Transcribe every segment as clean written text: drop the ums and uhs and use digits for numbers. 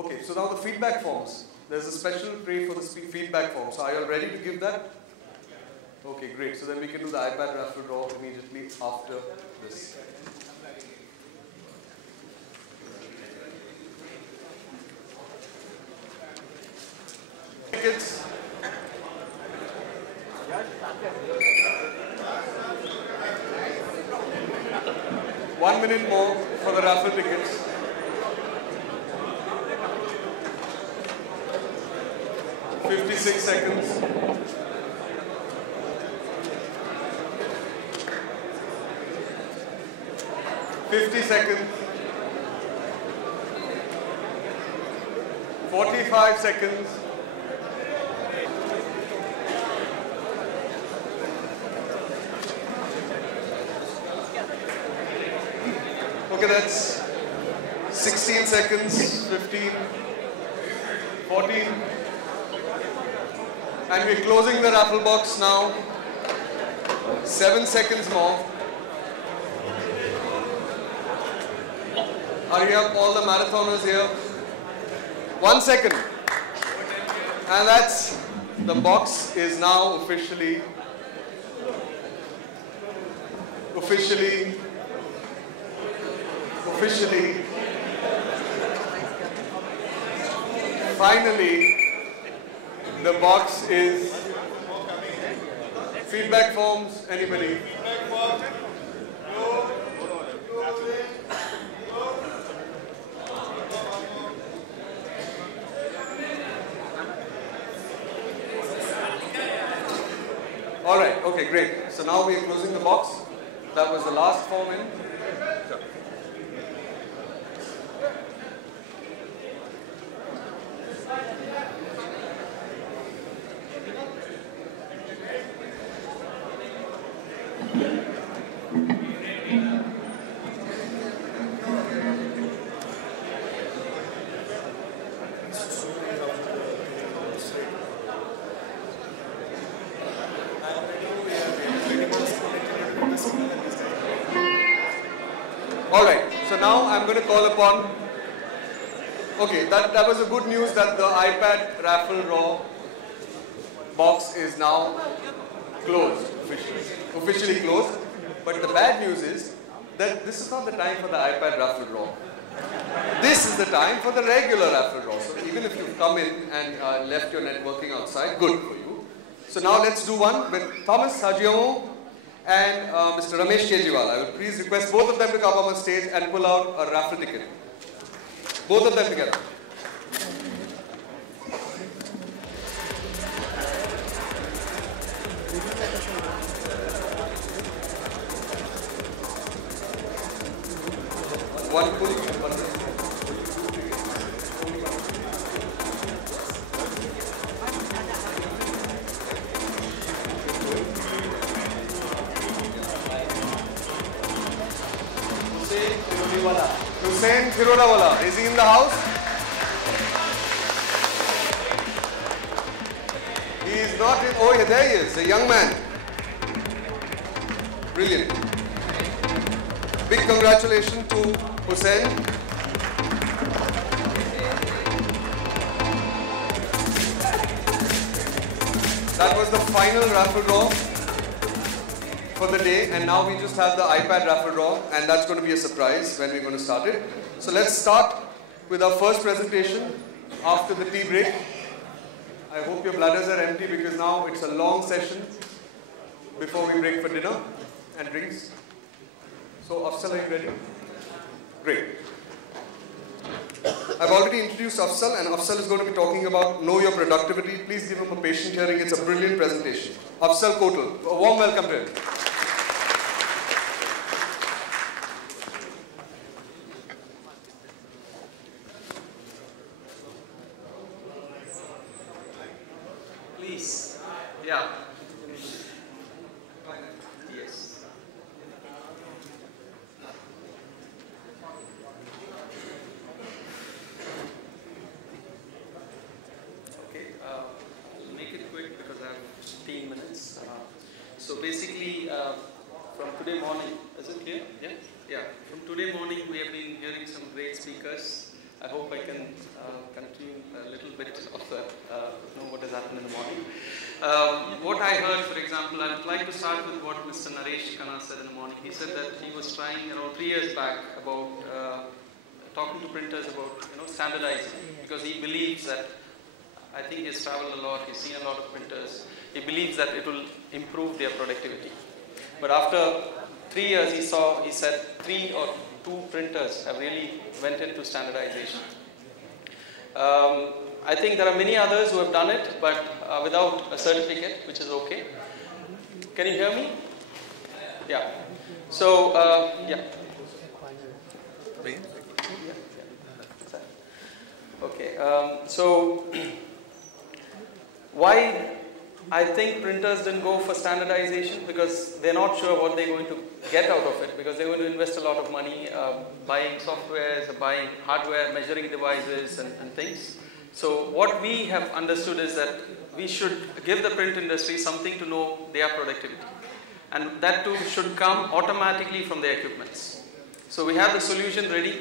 Okay, so now the feedback forms. There's a special tray for the feedback form. So are you all ready to give that? Okay, great. So then we can do the iPad raffle draw immediately after this. Tickets. One minute more for the raffle tickets. $56 seconds. $50 seconds. 45 seconds. Okay, that's 16 seconds, 15, 14. And we're closing the raffle box now. 7 seconds more. Hurry up, all the marathoners here. 1 second. And that's, the box is now officially, finally, the box is, feedback forms, anybody? All right, okay, great. So now we are closing the box. That was the last form in. Sure. All right, so now I'm going to call upon, okay, that was a good news that the iPad raffle draw box is now closed, officially closed. But the bad news is that this is not the time for the iPad raffle draw. This is the time for the regular raffle draw. So even if you've come in and left your networking outside, good for you. So now let's do one with Thomas Hajiamo and Mr. Ramesh Kejriwal. I will please request both of them to come up on stage and pull out a raffle ticket. Both of them together. One pull, one pull. Hussain Thiruwala, is he in the house? He is not in, oh yeah, there he is, a young man. Brilliant. Big congratulations to Hussain. That was the final raffle draw for the day, and now we just have the iPad raffle draw, and that's going to be a surprise when we're going to start it. So let's start with our first presentation after the tea break. I hope your bladders are empty because now it's a long session before we break for dinner and drinks. So Afsal, are you ready? Great. I've already introduced Afsal, and Afsal is going to be talking about Know Your Productivity. Please give him a patient hearing. It's a brilliant presentation. Afsal Kotal, a warm welcome to him. Please. Yeah. Yes. Okay. Make it quick because I have 15 minutes. So basically, from today morning, is it clear? Yeah. Yeah. From today morning, we have been hearing some great speakers. I hope I can continue a little bit of that, what has happened in the morning. What I heard, for example, I would like to start with what Mr. Naresh Khanna said in the morning. He said that he was trying around 3 years back about talking to printers about standardizing, because he believes that, I think he's traveled a lot, he's seen a lot of printers, he believes that it will improve their productivity. But after 3 years, he said 3 or 2 printers have really went into standardization. I think there are many others who have done it, but without a certificate, which is okay. Can you hear me? Yeah. So, yeah. Okay. So, why I think printers didn't go for standardization? Because they're not sure what they're going to get out of it, because they're going to invest a lot of money buying softwares, buying hardware, measuring devices and things. So what we have understood is that we should give the print industry something to know their productivity. And that too should come automatically from their equipments. So we have the solution ready.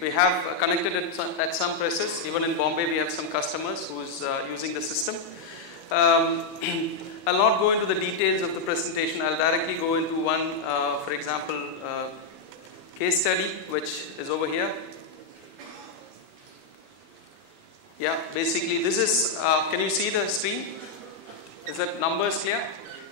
We have connected it at some presses. Even in Bombay, we have some customers who's using the system. I'll not go into the details of the presentation. I'll directly go into one, for example, case study, which is over here. Yeah, basically this is, can you see the screen? Is that numbers clear?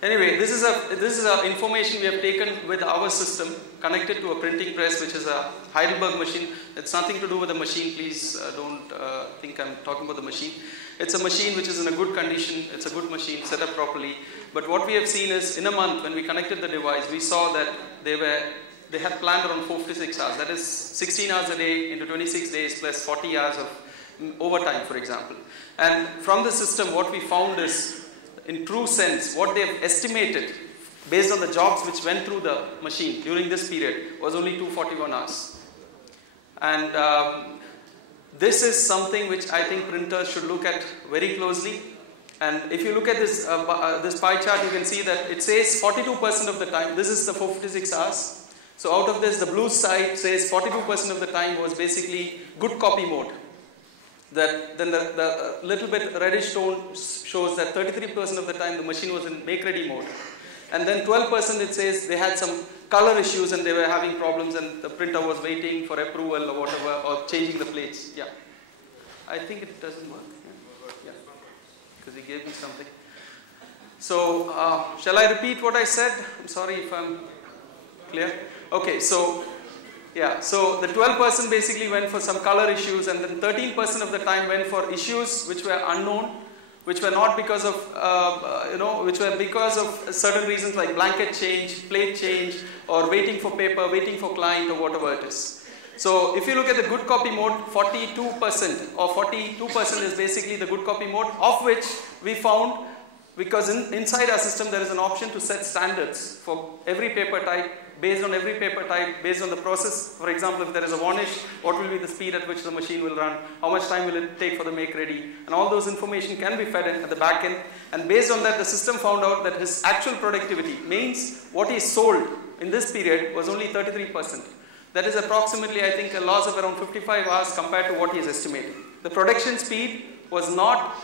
Anyway, this is a information we have taken with our system, connected to a printing press, which is a Heidelberg machine. It's nothing to do with the machine, please don't think I'm talking about the machine. It's a machine which is in a good condition, it's a good machine, set up properly. But what we have seen is, in a month, when we connected the device, we saw that they had planned around 4 to 6 hours. That is 16 hours a day into 26 days plus 40 hours of overtime, for example. And from the system, what we found is, in true sense, what they have estimated based on the jobs which went through the machine during this period was only 241 hours. And this is something which I think printers should look at very closely. And if you look at this, this pie chart, you can see that it says 42% of the time, this is the 456 hours. So out of this, the blue side says 42% of the time was basically good copy mode. Then the little bit reddish tone shows that 33% of the time the machine was in make-ready mode. And then 12% it says they had some color issues and they were having problems and the printer was waiting for approval or whatever, or changing the plates. Yeah. I think it doesn't work. Yeah. Because he gave me something. So, shall I repeat what I said? I'm sorry if I'm clear. Okay, so yeah, so the 12% basically went for some color issues, and then 13% of the time went for issues which were unknown, which were not because of, which were because of certain reasons like blanket change, plate change, or waiting for paper, waiting for client, or whatever it is. So if you look at the good copy mode, 42% or 42% is basically the good copy mode, of which we found, because inside our system there is an option to set standards for every paper type, based on every paper type, based on the process. For example, if there is a varnish, what will be the speed at which the machine will run, how much time will it take for the make ready, and all those information can be fed in at the back end. And based on that, the system found out that his actual productivity, means what he sold in this period, was only 33%. That is approximately, I think, a loss of around 55 hours compared to what he is estimating. The production speed was not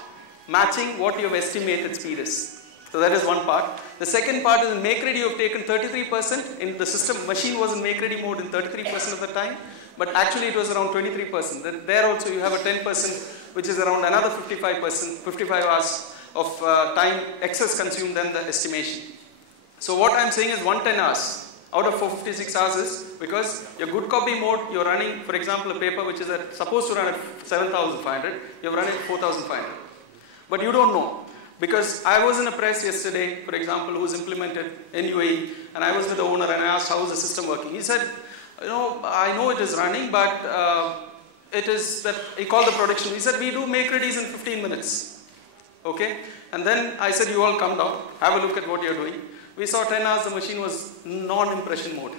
matching what your estimated speed is. So that is one part. The second part is in make ready you have taken 33%. In the system, machine was in make ready mode in 33% of the time, but actually it was around 23%. Then there also you have a 10%, which is around another 55 hours of time excess consumed than the estimation. So what I am saying is 110 hours out of 456 hours is because your good copy mode, you're running, for example, a paper which is supposed to run at 7,500, you're running at 4,500. But you don't know. Because I was in a press yesterday, for example, who was implemented in UAE, and I was with the owner and I asked, how is the system working? He said, I know it is running, but it is that, he called the production. He said, we do make readies in 15 minutes. Okay? And then I said, you all come down, have a look at what you're doing. We saw 10 hours, the machine was non-impression mode.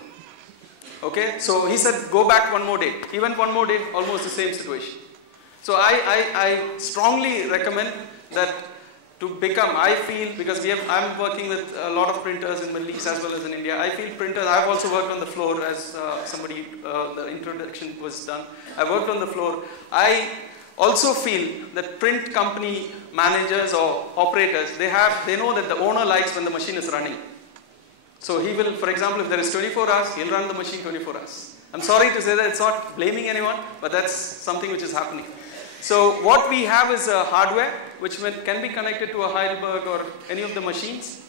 Okay? So he said, go back one more day. He went one more day, almost the same situation. So I strongly recommend that to become, I feel, because I'm working with a lot of printers in Middle East as well as in India. I feel printers, I've also worked on the floor as the introduction was done. I worked on the floor. I also feel that print company managers or operators, they know that the owner likes when the machine is running. So he will, for example, if there is 24 hours, he'll run the machine 24 hours. I'm sorry to say that, it's not blaming anyone, but that's something which is happening. So what we have is a hardware which can be connected to a Heidelberg or any of the machines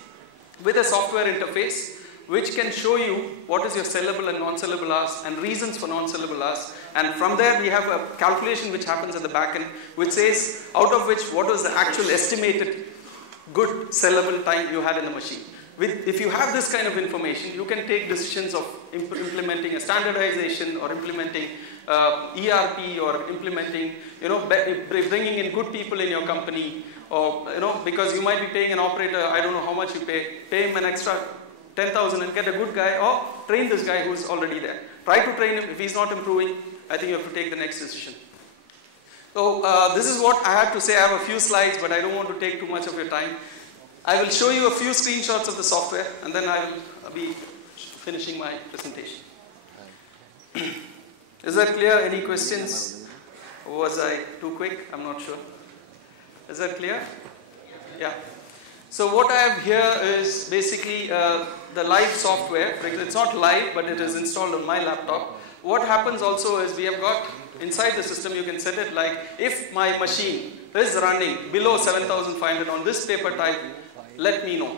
with a software interface which can show you what is your sellable and non-sellable hours and reasons for non-sellable hours. And from there we have a calculation which happens at the back end which says out of which what was the actual estimated good sellable time you had in the machine. If you have this kind of information, you can take decisions of implementing a standardization or implementing ERP or implementing, bringing in good people in your company, or, because you might be paying an operator, I don't know how much you pay him an extra 10,000 and get a good guy, or train this guy who's already there. Try to train him. If he's not improving, I think you have to take the next decision. So this is what I had to say. I have a few slides, but I don't want to take too much of your time. I will show you a few screenshots of the software and then I will be finishing my presentation. Is that clear? Any questions? Or was I too quick? I'm not sure. Is that clear? Yeah. So what I have here is basically the live software. It's not live, but it is installed on my laptop. What happens also is we have got inside the system, you can set it like if my machine is running below 7,500 on this paper type, let me know.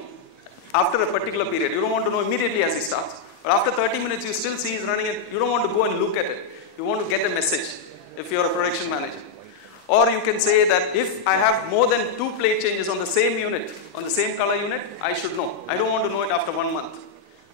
After a particular period, you don't want to know immediately as he starts. But after 30 minutes, you still see he's running it. You don't want to go and look at it. You want to get a message if you're a production manager. Or you can say that if I have more than 2 plate changes on the same unit, on the same color unit, I should know. I don't want to know it after 1 month.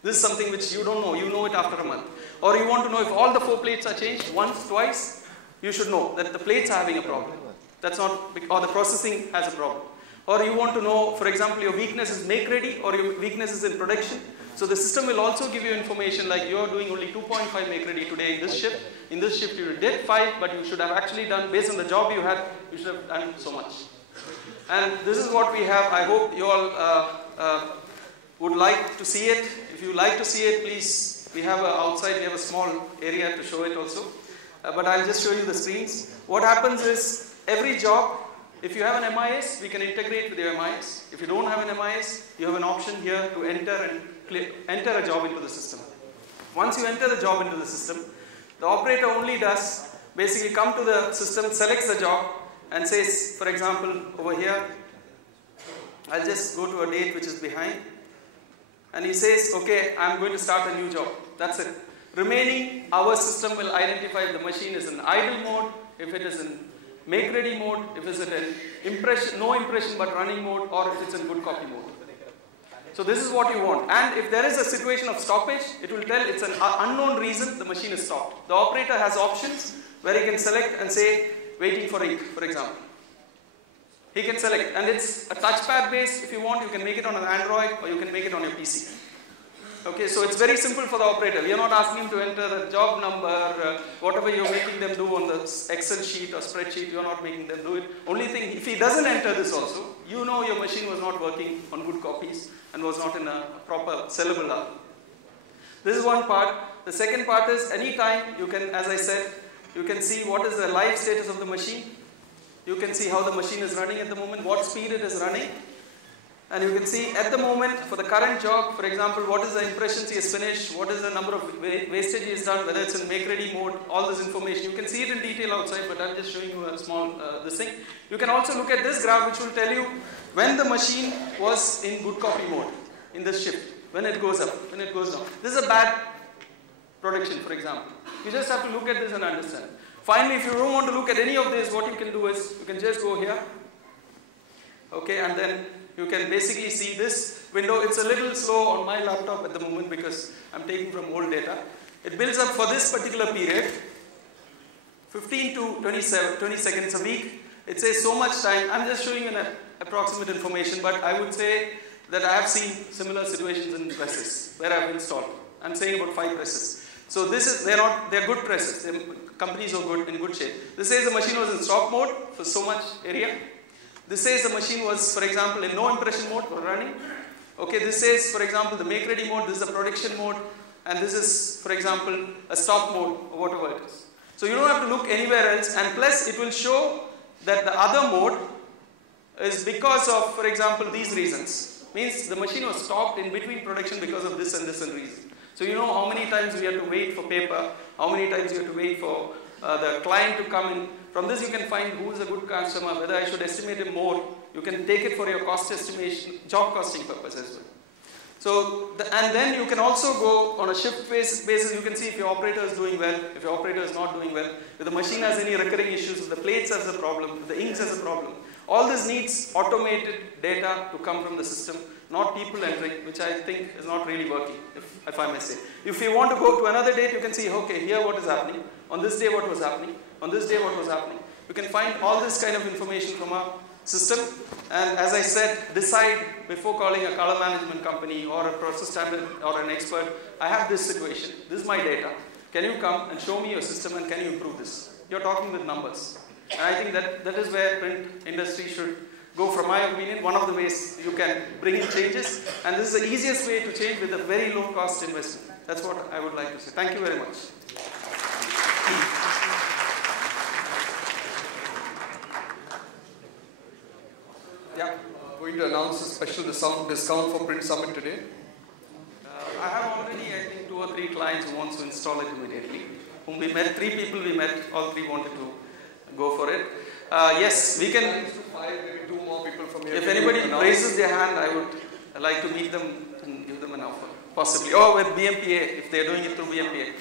This is something which you don't know. You know it after a month. Or you want to know if all the 4 plates are changed once, twice, you should know that the plates are having a problem. That's not, or the processing has a problem. Or you want to know, for example, your weakness is make ready or your weakness is in production. So the system will also give you information like you are doing only 2.5 make ready today in this shift. In this shift you did 5, but you should have actually done, based on the job you had, you should have done so much. And this is what we have. I hope you all would like to see it. If you like to see it, please, we have outside, we have a small area to show it also. But I'll just show you the screens. What happens is every job, if you have an MIS, we can integrate with your MIS. If you don't have an MIS, you have an option here to enter a job into the system. Once you enter the job into the system, the operator only does basically come to the system, selects the job and says, for example, over here, I'll just go to a date which is behind. And he says, okay, I'm going to start a new job. That's it. Remaining, our system will identify if the machine is in idle mode, if it is in make ready mode, if it's in no impression but running mode, or if it's in good copy mode. So this is what you want. And if there is a situation of stoppage, it will tell it's an unknown reason the machine is stopped. The operator has options where he can select and say waiting for ink, for example. He can select, and it's a touchpad based. If you want, you can make it on an Android or you can make it on your PC. Okay, so it's very simple for the operator. We are not asking him to enter the job number, whatever you're making them do on the Excel sheet or spreadsheet, you're not making them do it. Only thing, if he doesn't enter this also, you know your machine was not working on good copies and was not in a proper sellable hour. This is one part. The second part is anytime you can, as I said, you can see what is the live status of the machine. You can see how the machine is running at the moment, what speed it is running. And you can see at the moment for the current job, for example, what is the impressions he has finished, what is the number of wastage he has done, whether it's in make ready mode, all this information. You can see it in detail outside, but I'm just showing you a small this thing. You can also look at this graph which will tell you when the machine was in good copy mode in this shift, when it goes up, when it goes down. This is a bad production, for example. You just have to look at this and understand. Finally, if you don't want to look at any of this, what you can do is you can just go here. Okay, and then you can basically see this window. It's a little slow on my laptop at the moment because I'm taking from old data. It builds up for this particular period, 15 to 20 seconds a week. It says so much time. I'm just showing you an approximate information, but I would say that I have seen similar situations in presses where I've installed. I'm saying about 5 presses. So this is, they're good presses. Companies are good, in good shape. This says the machine was in stop mode for so much area. This says the machine was, for example, in no impression mode for running. Okay, this says, for example, the make ready mode, this is the production mode, and this is, for example, a stop mode, or whatever it is. So you don't have to look anywhere else, and plus it will show that the other mode is because of, for example, these reasons. Means the machine was stopped in between production because of this and reason. So you know how many times we have to wait for paper, how many times you have to wait for the client to come in. From this you can find who is a good customer, whether I should estimate him more. You can take it for your cost estimation, job costing purpose as well. So, and then you can also go on a shift basis, you can see if your operator is doing well, if your operator is not doing well, if the machine has any recurring issues, if the plates has a problem, if the inks has a problem. All this needs automated data to come from the system, not people entering, which I think is not really working, if I may say. If you want to go to another date, you can see, okay, here what is happening, on this day what was happening, on this day what was happening. You can find all this kind of information from our system, and as I said, decide before calling a color management company or a process standard or an expert, I have this situation, this is my data. Can you come and show me your system and can you improve this? You're talking with numbers. And I think that is where print industry should go, from my opinion. One of the ways you can bring in changes, and this is the easiest way to change with a very low cost investment. That's what I would like to say. Thank you very much. Yeah, going to announce a special discount for Print Summit today. I have already, I think, 2 or 3 clients who want to install it immediately. Whom we met, 3 people we met, all 3 wanted to go for it. Yes, we can. 5, maybe 2 more people from here. If anybody raises their hand, I would like to meet them and give them an offer, possibly. Or with BMPA, if they are doing it through BMPA.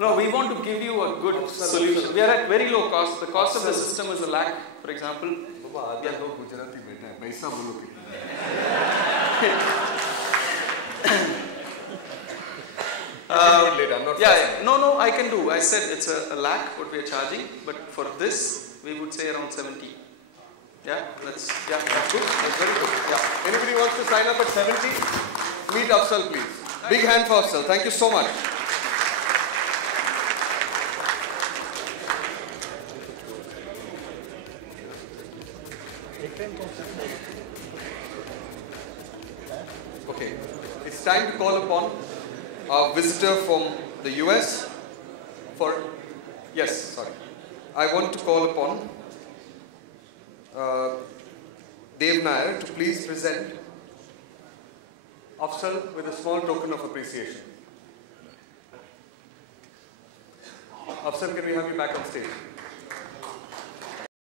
No, we want to give you a good solution. We are at very low cost. The cost of the system is $1 lakh, for example. No, I can do. I said it's $1 lakh what we are charging, but for this we would say around 70. Yeah, that's good. That's very good. Yeah. Anybody wants to sign up at 70? Meet Afsal, please. Big hand for Afsal. Thank you so much. Okay, it's time to call upon our visitor from the US for, yes, sorry. I want to call upon Dev Nair to please present Afsal with a small token of appreciation. Afsal, can we have you back on stage?